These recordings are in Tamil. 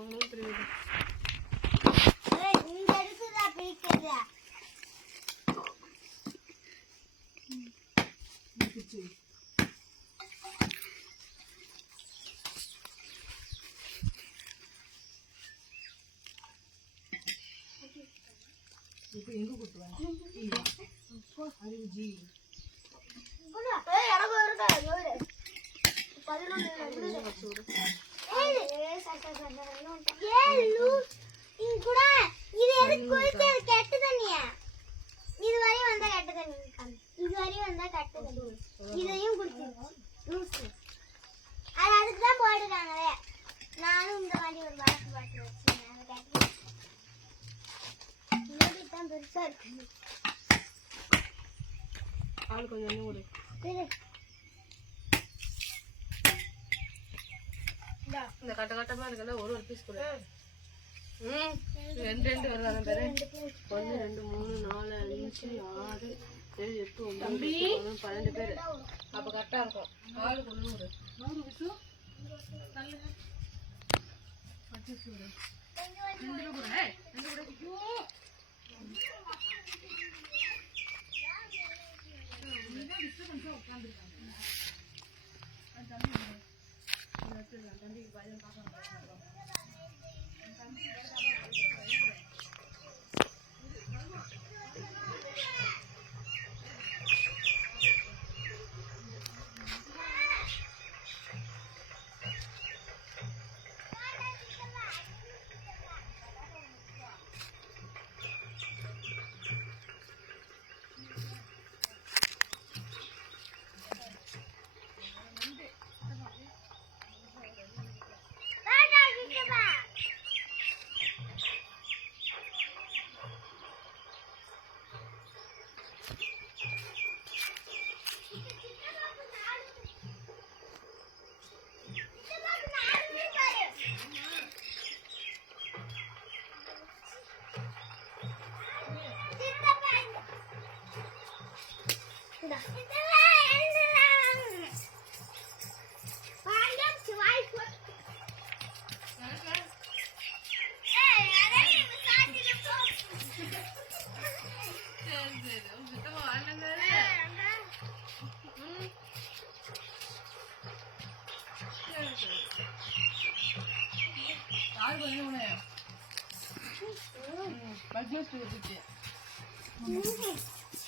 அவங்களும் தெரியுது. இப்போ எங்க கூட்டுவேன் அறிவுஜி இதையும் குடிச்சு அது அதுக்குதான் போட்டுருக்காங்களே. நானும் இந்த மாதிரி ஒரு பாட்டு பாட்டு வச்சிருக்கேன். பெருசா இருக்கு. ஆளு கொஞ்சம் ஒரு இந்த கட்ட கட்டமா இருக்குல்ல ஒரு பீஸ் கூட. ரெண்டு ரெண்டு வருவாங்க பேரு. 1 2 3 4 5 6 7 8 9 12 பேரு. அப்ப கரெக்டா இருக்கும். ஆளு கொண்டு ஒரு 100 விசு தள்ளுங்க. பச்சை ரெண்டு கூட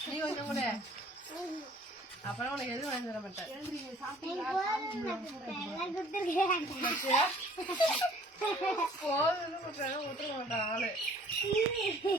நீ கொஞ்சம் கூட அப்புறம் உனக்கு எதுவும் வாங்கி தர மாட்டேன். போதுன்னு விட்டுருக்க மாட்டான் ஆளு.